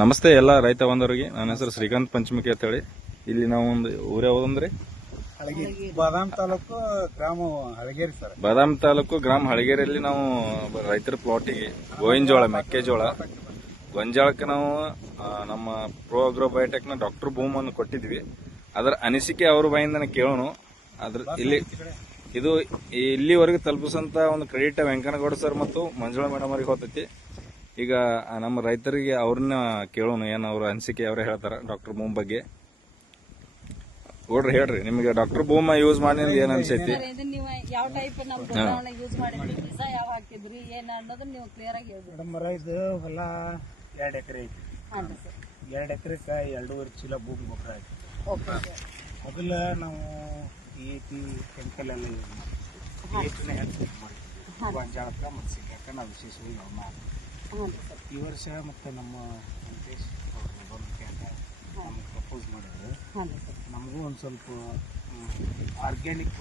ನಮಸ್ತೆ ಎಲ್ಲ ರೈತ ಬಂದವರಿಗೆ. ನನ್ನ ಹೆಸರು ಶ್ರೀಕಾಂತ್ ಪಂಚಮುಖಿ ಅಂತ ಹೇಳಿ. ಇಲ್ಲಿ ನಾವು ಒಂದು ಊರು ಯಾವುದಂದ್ರೆ ಬಾದಾಮಿ ತಾಲೂಕು ಗ್ರಾಮ ಹಳಗೇರಿ ಸರ್. ಬಾದಾಮಿ ತಾಲೂಕು ಗ್ರಾಮ ಹಳಗೇರಿಯಲ್ಲಿ ನಾವು ರೈತರ ಪ್ಲಾಟಿಗೆ ಗೋವಿನಜೋಳ, ಮೆಕ್ಕೆಜೋಳ, ಗೊಂಜಾಳಕ್ಕೆ ನಾವು ನಮ್ಮ ಪ್ರೋ ಅಗ್ರೋ ಬಯೋಟೆಕ್ ನ ಡಾಕ್ಟರ್ ಭೂಮನ್ನು ಕೊಟ್ಟಿದ್ವಿ. ಅದರ ಅನಿಸಿಕೆ ಅವ್ರ ಬಾಯಿಂದನೇ ಕೇಳೋಣ. ಅದ್ರ ಇದು ಇಲ್ಲಿವರೆಗೂ ತಲುಪಿಸಂತ ಒಂದು ಕ್ರೆಡಿಟ್ ವೆಂಕನಗೌಡ ಸರ್ ಮತ್ತು ಮಂಜುಳಾ ಮೇಡಮ್ ಅವರಿಗೆ ಹೋಗ್ತೈತಿ. ಈಗ ನಮ್ಮ ರೈತರಿಗೆ ಅವ್ರನ್ನ ಕೇಳೋಣ, ಏನು ಅವ್ರ ಅನಿಸಿಕೆ ಅವರೇ ಹೇಳ್ತಾರ ಡಾಕ್ಟರ್ ಭೂಮ್ ಬಗ್ಗೆ. ನೋಡ್ರಿ ಹೇಳ್ರಿ, ನಿಮಗೆ ಡಾಕ್ಟರ್ ಭೂಮ್ ಯೂಸ್ ಮಾಡಿ ಏನ್ ಅನ್ಸೈತಿ? ಯಾವ ಟೈಪ್ ಯೂಸ್ ಮಾಡಿದ್ರಿ, ಬೀಜ ಯಾವ ಹಾಕಿದ್ರಿ, ಏನ್ ಅನ್ನೋದನ್ನ ನೀವು ಕ್ಲಿಯರ್ ಆಗಿ ಹೇಳ್ಬೇಕು. ಮೇಡಮ್ ಇದು ಹೊಲ 2 ಎಕರೆ ಐತಿ. 2 ಎಕರೆಗೆ 2.5 ಚೀಲ ಭೂಮಿ ಗೊಬ್ಬರ ಐತಿ. ಮೊದಲ ನಾವು DAP ಕೆಮಿಕಲ್ ಎಲ್ಲ ಯೂಸ್ ಮಾಡ್ತೀವಿ. ಗೊಂಜಾಳಕ್ಕ ಮತ್ತು ಸಿಕ್ಕಾಕ ನಾವು ವಿಶೇಷವಾಗಿ ಅವನ್ನ ಈ ವರ್ಷ ಮತ್ತೆ ನಮ್ಮ ವೆಂಕಟೇಶ್ ನಮ್ಗೆ ಪ್ರಪೋಸ್ ಮಾಡಿದ್ರು. ನಮಗೂ ಒಂದು ಸ್ವಲ್ಪ ಆರ್ಗ್ಯಾನಿಕ್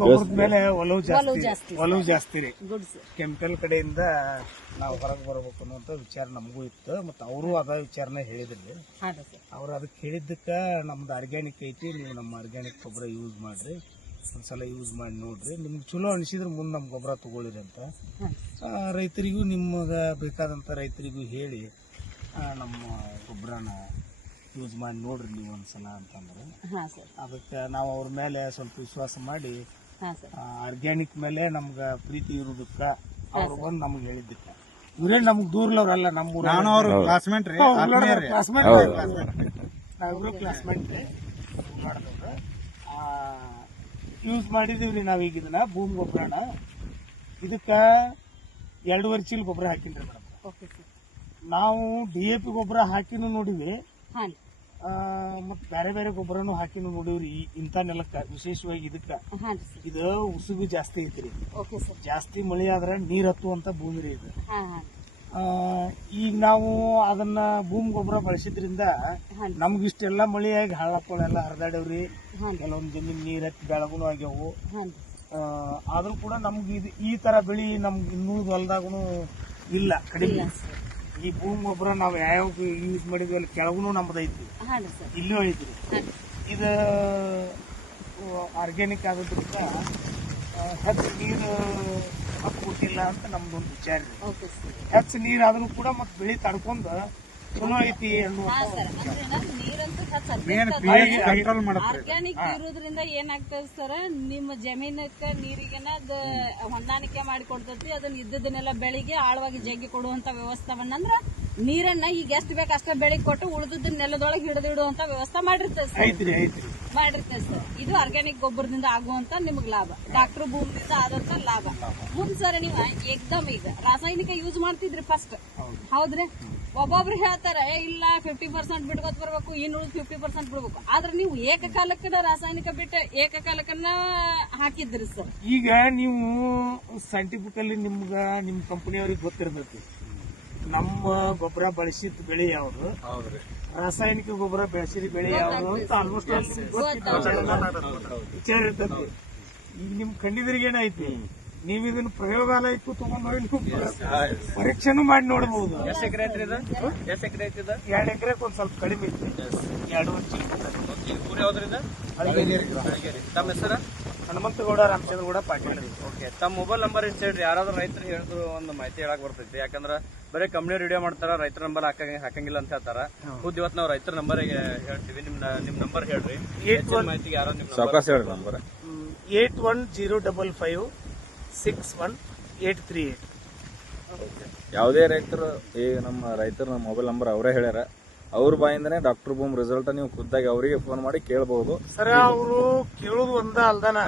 ಗೊಬ್ಬರದ ಮೇಲೆ ಒಲವು ಜಾಸ್ತಿ ರೀ. ಕೆಮಿಕಲ್ ಕಡೆಯಿಂದ ನಾವು ಹೊರಗೆ ಬರಬೇಕು ಅನ್ನೋಂಥ ವಿಚಾರ ನಮಗೂ ಇತ್ತು. ಮತ್ತು ಅವರು ಅದ ವಿಚಾರನ ಹೇಳಿದ್ರಿ. ಅವ್ರು ಅದಕ್ಕೆ ಹೇಳಿದ್ದಕ್ಕೆ ನಮ್ದು ಆರ್ಗ್ಯಾನಿಕ್ ಐತಿ, ನೀವು ನಮ್ಮ ಆರ್ಗ್ಯಾನಿಕ್ ಗೊಬ್ಬರ ಯೂಸ್ ಮಾಡ್ರಿ, ಒಂದ್ಸಲ ಯೂಸ್ ಮಾಡಿ ನೋಡ್ರಿ, ನಿಮ್ಗೆ ಚಲೋ ಅನಿಸಿದ್ರೆ ಮುಂದೆ ನಮ್ಮ ಗೊಬ್ಬರ ತಗೊಳ್ಳಿರಿ ಅಂತ ರೈತರಿಗೂ ನಿಮಗೆ ಬೇಕಾದಂಥ ರೈತರಿಗೂ ಹೇಳಿ ನಮ್ಮ ಗೊಬ್ಬರನ ಯೂಸ್ ಮಾಡಿ ನೋಡ್ರಿ ನೀವು ಒಂದ್ಸಲ ಅಂತಂದ್ರೆ ಅದಕ್ಕೆ ನಾವು ಅವ್ರ ಮೇಲೆ ಸ್ವಲ್ಪ ವಿಶ್ವಾಸ ಮಾಡಿ ಆರ್ಗ್ಯಾನಿಕ್ ಮೇಲೆ ನಮ್ಗೆ ಪ್ರೀತಿ ಇರೋದಕ್ಕೆ ಅವ್ರು ಬಂದು ನಮ್ಗೆ ಹೇಳಿದ್ದಕ್ಕೆ. ಇವರೇ ನಮ್ಗೆ ದೂರ್ಲವ್ರಲ್ಲ, ನಮ್ಮೂರು ನಾವಿಬ್ರು ಕ್ಲಾಸ್ಮೇಟ್ ಮಾಡಿದವ್ರು ಯೂಸ್ ಮಾಡಿದೀವ್ರಿ. ನಾವೀಗ ಇದನ್ನ ಭೂಮಿ ಗೊಬ್ಬರನ ಇದಕ್ಕೆ 2.5 ಚೀಲ ಗೊಬ್ಬರ ಹಾಕಿನ್ರಿ ಮೇಡಮ್. ನಾವು DAP ಗೊಬ್ಬರ ಹಾಕಿನೂ ನೋಡಿವಿ, ಮತ್ ಬೇರೆ ಬೇರೆ ಗೊಬ್ಬರನು ಹಾಕಿನೂ ನೋಡಿವ್ರಿ. ಇಂಥ ನೆಲಕ್ಕ ವಿಶೇಷವಾಗಿ ಇದಕ್ಕ ಇದು ಉಸುಗು ಜಾಸ್ತಿ ಐತ್ರಿ. ಜಾಸ್ತಿ ಮಳೆ ಆದ್ರೆ ನೀರ್ ಹತ್ತುವಂತ ಭೂಮಿ ರೀ ಇದು. ಈಗ ನಾವು ಅದನ್ನ ಭೂಮಿ ಗೊಬ್ಬರ ಬಳಸಿದ್ರಿಂದ ನಮ್ಗಿಷ್ಟೆಲ್ಲ ಮಳೆಯಾಗಿ ಹಳ್ಳಕೊಳ್ಳೆಲ್ಲ ಹರಿದಾಡವ್ರಿ. ಕೆಲವೊಂದ್ ಜಮೀನ್ ನೀರ್ ಹತ್ತಿ ಬೆಳಗುನು ಆಗ್ಯಾವು. ಆದ್ರೂ ಕೂಡ ನಮ್ಗೆ ಇದು ಈ ತರ ಬೆಳಿ ನಮ್ಗೆ ಇನ್ನೂ ಹೊಲ್ದಾಗೂ ಇಲ್ಲ, ಕಡಿಮೆ. ಈ ಭೂಮಿ ಗೊಬ್ಬರ ನಾವು ಯಾವ ಯೂಸ್ ಮಾಡಿದ್ವಿ ಅಲ್ಲಿ ಕೆಳಗೂ ನಮ್ದು ಐತಿ, ಇಲ್ಲೂ ಐತ್ರಿ. ಇದು ಆರ್ಗ್ಯಾನಿಕ್ ಆಗೋದ್ರಿಂದ ಹೆಚ್ಚು ನೀರು ಕೊಟ್ಟಿಲ್ಲ ಅಂತ ನಮ್ದೊಂದು ವಿಚಾರ. ಹೆಚ್ಚು ನೀರ್ ಆದ್ರೂ ಕೂಡ ಮತ್ ಬೆಳಿ ತಡ್ಕೊಂಡ್ ಚಲೋ ಐತಿ ಆರ್ಗ್ಯಾನಿಕ್ ಇರೋದ್ರಿಂದ ಏನಾಗ್ತದ ಸರ್, ನಿಮ್ಮ ಜಮೀನಕ್ಕ ನೀರಿಗೆನ ಹೊಂದಾಣಿಕೆ ಮಾಡಿಕೊಡ್ತೈತಿ. ಅದನ್ನ ಇದ್ದದನ್ನೆಲ್ಲ ಬೆಳಿಗ್ಗೆ ಆಳವಾಗಿ ಜಗ್ಗಿ ಕೊಡುವಂತ ವ್ಯವಸ್ಥೆವನ್ನಂದ್ರ ನೀರನ್ನ ಈಗ ಎಷ್ಟು ಬೇಕು ಅಷ್ಟ ಬೆಳಿಗ್ಗೆ ಕೊಟ್ಟು ಉಳಿದ ನೆಲದೊಳಗೆ ಹಿಡಿದಿಡುವಂತ ವ್ಯವಸ್ಥೆ ಮಾಡಿರ್ತದೆ ಸರ್. ಇದು ಆರ್ಗ್ಯಾನಿಕ್ ಗೊಬ್ಬರದಿಂದ ಆಗುವಂತ ನಿಮ್ಗೆ ಲಾಭ, ಡಾಕ್ಟರ್ ಭೂಮಿಯಿಂದ ಆದಂತ ಲಾಭ. ಮುಂದ್ ಸರ್ ನೀವು ಏಕ್ದಮ್ ಈಗ ರಾಸಾಯನಿಕ ಯೂಸ್ ಮಾಡ್ತಿದ್ರಿ ಫಸ್ಟ್, ಹೌದ್ರಿ? ಒಬ್ಬೊಬ್ರು ಹೇಳ್ತಾರ ಇಲ್ಲ 50% ಬಿಟ್ಕೊತ್ ಬರ್ಬೇಕು, ಇನ್ನು 50% ಬಿಡ್ಬೇಕು. ಆದ್ರೆ ನೀವು ಏಕಕಾಲಕ್ಕ ರಾಸಾಯನಿಕ ಬಿಟ್ಟು ಏಕಕಾಲಕ್ಕನ್ನ ಹಾಕಿದ್ರಿ ಸರ್. ಈಗ ನೀವು ಸೈಂಟಿಫಿಕಲಿ ನಿಮ್ ಕಂಪನಿಯವ್ರಿಗೆ ಗೊತ್ತಿರ್ತೈತಿ ನಮ್ಮ ಗೊಬ್ಬರ ಬಳಸಿದ ಬೆಳೆ ಯಾವ್ದು, ರಾಸಾಯನಿಕ ಗೊಬ್ಬರ ಬೆಳೆಸಿದ ಬೆಳೆ ಯಾವ್ದು ಅಂತ ಆಲ್ಮೋಸ್ಟ್ ವಿಚಾರ ಇರ್ತೈತಿ. ಈಗ ನಿಮ್ ಖಂಡಿತರಿಗೆ ಏನೈತಿ, ನೀವ್ ಇದನ್ನ ಪ್ರಯೋಗಾಲಯಕ್ಕೂ ತಗೊಂಡು ಪರೀಕ್ಷೆನೂ ಮಾಡಿ ನೋಡಬಹುದು. 2 ಎಕರೆಗೆ ಒಂದ್ ಸ್ವಲ್ಪ ಕಡಿಮೆ ಐತಿ, 2.5 ಚೀಲ. ತಮ್ಮ ಹೆಸರು? ಹನುಮಂತಗೌಡ ರಾಮಚಂದ್ರಗೌಡ ಪಾಟೀಲ್. ಓಕೆ, ತಮ್ಮ ಮೊಬೈಲ್ ನಂಬರ್ ಇಷ್ಟ ಹೇಳ್ರಿ. ಯಾರಾದ್ರೂ ರೈತರು ಹೇಳಿದ್ರು ಒಂದು ಮಾಹಿತಿ ಹೇಳಕ್ ಬರ್ತೈತಿ. ಯಾಕಂದ್ರ ಬರೀ ಕಂಪ್ನಿ ವಿಡಿಯೋ ಮಾಡ್ತಾರ, ರೈತರ ನಂಬರ್ ಹಾಕಂಗಿಲ್ಲ ಅಂತ ಹೇಳ್ತಾರ. ಖುದ್ ಇವತ್ತು ನಾವು ರೈತರ ನಂಬರ್ ಹೇಳ್ತೀವಿ. ನಿಮ್ ನಂಬರ್ ಹೇಳ್ರಿ, ಮಾಹಿತಿಗೆ ಯಾರೋ ನಿಮ್ ನಂಬರ್ 8105561838. ಯಾವುದೇ ರೈತರು ಈಗ ನಮ್ಮ ರೈತರ ಮೊಬೈಲ್ ನಂಬರ್ ಅವರೇ ಹೇಳ್ಯಾರ. ಅವ್ರ ಬಾಯಿಂದನೇ ಡಾಕ್ಟರ್ ಭೂಮ್ ರಿಸಲ್ಟ್ ನೀವು ಖುದ್ದಾಗಿ ಅವರಿಗೆ ಫೋನ್ ಮಾಡಿ ಕೇಳಬಹುದು ಸರ್. ಅವರು ಕೇಳೋದು ಒಂದ ಅಲ್ದಾನ,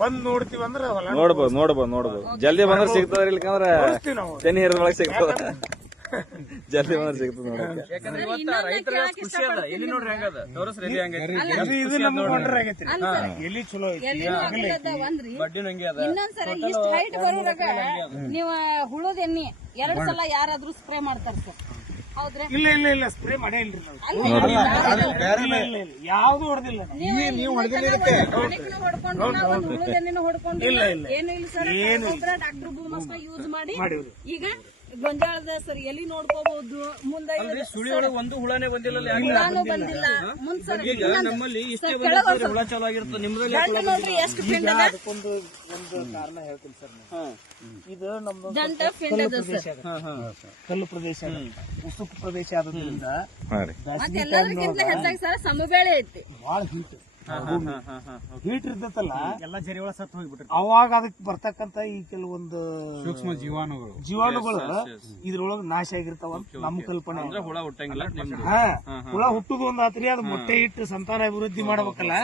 ಬಂದ್ ನೋಡ್ತೀವಿ ಅಂದ್ರೆ ನೋಡ್ಬೋದು. ಜಲ್ದಿ ಬಂದ್ರೆ ಸಿಗ್ತದ, ಇಲ್ಕಂದ್ರೆ ತೆನಿ ಹಿರಿದೊಳಗೆ ಸಿಗ್ತದ. ಜಲ್ದಿ ಬಂದ್ರೆ ಸಿಗ್ತದ ನೋಡಕ್ಕೆ. ಯಾಕಂದ್ರೆ ಇವತ್ತ ರೈತರ ಖುಷಿ ಅದ. ಇಲ್ಲಿ ನೋಡ್ರಿ ಹೆಂಗದ, ತೋರಿಸ್ರಿ ಎಲ್ಲಿ ಹೆಂಗೈತಿ. ಇದು ನಮ್ಗೆ ಕೊಂಡ್ರೆ ಆಗೈತಿ, ಎಲ್ಲಿ ಚಲೋ ಐತಿ, ಬಡ್ಡಿನೂ ಹಂಗೆ ಅದ. ಇನ್ನೊಂದ್ಸರ ಇಷ್ಟ ಹೈಟ್ ಬರೋರಾಗ ನೀವು ಹುಳದ ಎಣ್ಣೆ 2 ಸಲ ಯಾರಾದ್ರೂ ಸ್ಪ್ರೇ ಮಾಡ್ತಾರ ಸರ್, ಹೌದ್ರಿ? ಇಲ್ಲ ಸ್ಪ್ರೇ ಮಾಡೇ ಇಲ್ರಿ ನಾವು. ಯಾವ್ದು ಹೊಡೆದಿಲ್ಲ. ಹೊಡ್ಕೊಂಡು ಏನು ಇಲ್ಲ ಸರ್, ಡಾಕ್ಟರ್ ಭೂಮಸ್ತ ಯೂಸ್ ಮಾಡಿ ಈಗ ಗೊಂಜಾಳದ ಸರ್ ಎಲ್ಲಿ ನೋಡ್ಕೋಬಹುದು ಮುಂದೆ ಸುಳಿ ಒಳಗೆ ಒಂದು ಹುಳನೇ ಬಂದಿಲ್ಲ ಹುಳಾನು ಬಂದಿಲ್ಲ ಮುಂದ್ ಸರ್ ಈಗ ನಮ್ಮಲ್ಲಿ ಇಷ್ಟೇ ಬಂದಿರ್ತದೆ ಹುಳ ಚಾಲು ಆಗಿರುತ್ತೆ ನಿಮ್ದ್ರಲ್ಲಿ ಗಂಟು ನೋಡ್ರಿ ಎಷ್ಟು ಪಿಂಡ್ ಅದ ಅದಕ್ಕೊಂದು ಒಂದು ಕಾರಣ ಹೇಳ್ತೀನಿ ಸರ್ ನಾನು. ಇದು ನಮ್ದು ಗಂಟ ಪಿಂಡ್ ಅದ ಸರ್ ಕಲ್ಲು ಪ್ರದೇಶ ಉಸುಕು ಪ್ರದೇಶ ಆದ್ರಿಂದ ಹಾ ರೀ ಮತ್ತೆ ಎಲ್ಲದಕ್ಕಿಂತ ಹೆಚ್ಚಾಗಿ ಸರ್ ಸಮಬೆಳೆ ಐತಿ ಬಹಳ ಹೀಟ್ ಹೀಟ್ ಇರ್ತೈತಲ್ಲ ಎಲ್ಲ ಜರಿಗಳ ಸತ್ತು ಹೋಗ್ಬಿಟ್ರಿ ಅವಾಗ ಅದಕ್ಕೆ ಬರ್ತಕ್ಕಂತ ಈ ಕೆಲವೊಂದು ಸೂಕ್ಷ್ಮ ಜೀವಾಣುಗಳು ಇದ್ರೊಳಗೆ ನಾಶ ಆಗಿರ್ತಾವ ಅಂತ ನಮ್ಮ ಕಲ್ಪನೆ. ಅಂದ್ರೆ ಹುಳ ಹುಟ್ಟಂಗಿಲ್ಲ ನಿಮ್ದು ಹಾ ಹುಳ ಹುಟ್ಟುದು ಒಂದ್ ಆತ್ರಿ ಅದು ಮೊಟ್ಟೆ ಇಟ್ಟು ಸಂತಾನ ಅಭಿವೃದ್ಧಿ ಮಾಡ್ಬೇಕಲ್ಲ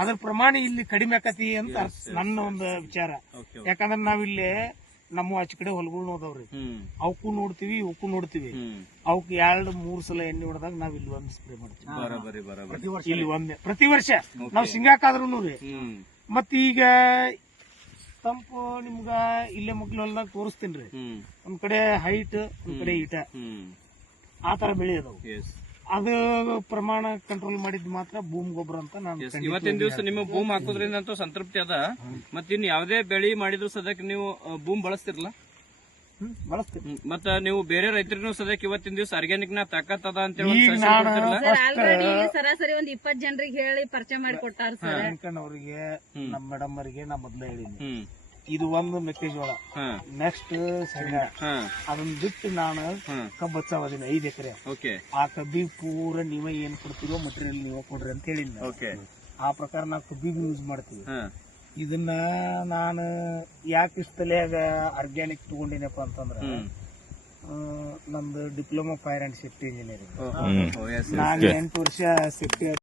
ಅದ್ರ ಪ್ರಮಾಣ ಇಲ್ಲಿ ಕಡಿಮೆ ಆಕತಿ ಅಂತ ನನ್ನ ಒಂದು ವಿಚಾರ. ಯಾಕಂದ್ರೆ ನಾವಿಲ್ಲಿ ನಮ್ಮ ಆಚೆ ಕಡೆ ಹೊಲಗಳು ನೋದವ್ರಿ ಅವಕ್ಕೂ ನೋಡ್ತೀವಿ ಇವಕ್ಕೂ ನೋಡ್ತೀವಿ. ಅವಕ್ 2-3 ಸಲ ಎಣ್ಣೆ ಹೊಡೆದಾಗ ನಾವ್ ಇಲ್ಲಿ ಒಂದ್ ಸ್ಪ್ರೇ ಮಾಡ್ತೀವಿ. ಇಲ್ಲಿ ಒಂದೇ ಪ್ರತಿ ವರ್ಷ ನಾವ್ ಶೇಂಗಾಕಾದ್ರೂ ರೀ. ಮತ್ ಈಗ ತಂಪು ನಿಮ್ಗ ಇಲ್ಲೇ ಮಗ್ಲು ಹೊಲ್ದಾಗ ತೋರಿಸ್ತೀನ್ರಿ. ಒಂದ್ ಕಡೆ ಹೈಟ್ ಒಂದ್ ಕಡೆ ಈಟ ಆ ತರ ಬೆಳೆ ಅದಾವು. ಅದು ಪ್ರಮಾಣ ಕಂಟ್ರೋಲ್ ಮಾಡಿದ್ ಮಾತ್ರ ಭೂಮಿ ಗೊಬ್ಬರ ಅಂತ ನಾನು ಇವತ್ತಿನ ದಿವಸ ನಿಮ್ಮ ಭೂಮಿ ಹಾಕೋದ್ರಿಂದ ಅಂತೂ ಸಂತೃಪ್ತಿ ಅದ. ಮತ್ ಇನ್ ಯಾವ್ದೇ ಬೆಳಿ ಮಾಡಿದ್ರು ಸದ್ಯಕ್ಕೆ ನೀವು ಭೂಮಿ ಬಳಸ್ತಿರಲ್ಲ ಬಳಸ್ತೀವಿ. ಮತ್ತ ನೀವು ಬೇರೆ ರೈತರಿಗೂ ಸದ್ಯಕ್ಕೆ ಇವತ್ತಿನ ದಿವಸ ಆರ್ಗ್ಯಾನಿಕ್ ನ ತಾಕತ್ ಅದ ಅಂತ ಹೇಳಿ ಈಗ ನಾನು ಸರ್ ಆಲ್ರೆಡಿ ಸರಾಸರಿ ಒಂದ್ 20 ಜನರಿಗೆ ಹೇಳಿ ಪರಿಚಯ ಮಾಡಿ ಕೊಟ್ಟಾರ ಸರ್. ಅವರಿಗೆ ನಮ್ಮ ಮೇಡಮ್ ಅವರಿಗೆ ನಾ ಮೊದ್ಲೇ ಹೇಳಿನಿ ಇದು ಒಂದು ಮೆಕ್ಕೆಜೋಳ ನೆಕ್ಸ್ಟ್ ಶೇಂಗಾ ಅದನ್ನ ಬಿಟ್ಟು ನಾನು ಕಬ್ಬು ಹಚ್ಚಾವದಿನ 5 ಎಕರೆ. ಆ ಕಬ್ಬಿಗೆ ಪೂರ ನೀವೇ ಏನ್ ಕೊಡ್ತೀರೋ ಮಟೀರಿಯಲ್ ನೀವೇ ಕೊಡ್ರಿ ಅಂತ ಹೇಳಿನಿ. ಆ ಪ್ರಕಾರ ನಾವು ಕಬ್ಬಿಗೆ ಯೂಸ್ ಮಾಡ್ತೀವಿ. ಇದನ್ನ ನಾನು ಯಾಕೆ ಇಷ್ಟ ತಲೆಯಾಗ ಆರ್ಗ್ಯಾನಿಕ್ ತಗೊಂಡಿನಪ್ಪ ಅಂತಂದ್ರ ನಮ್ದು diploma fire and safety engineering. ನಾನು 8 ವರ್ಷ ಸೇಫ್ಟಿ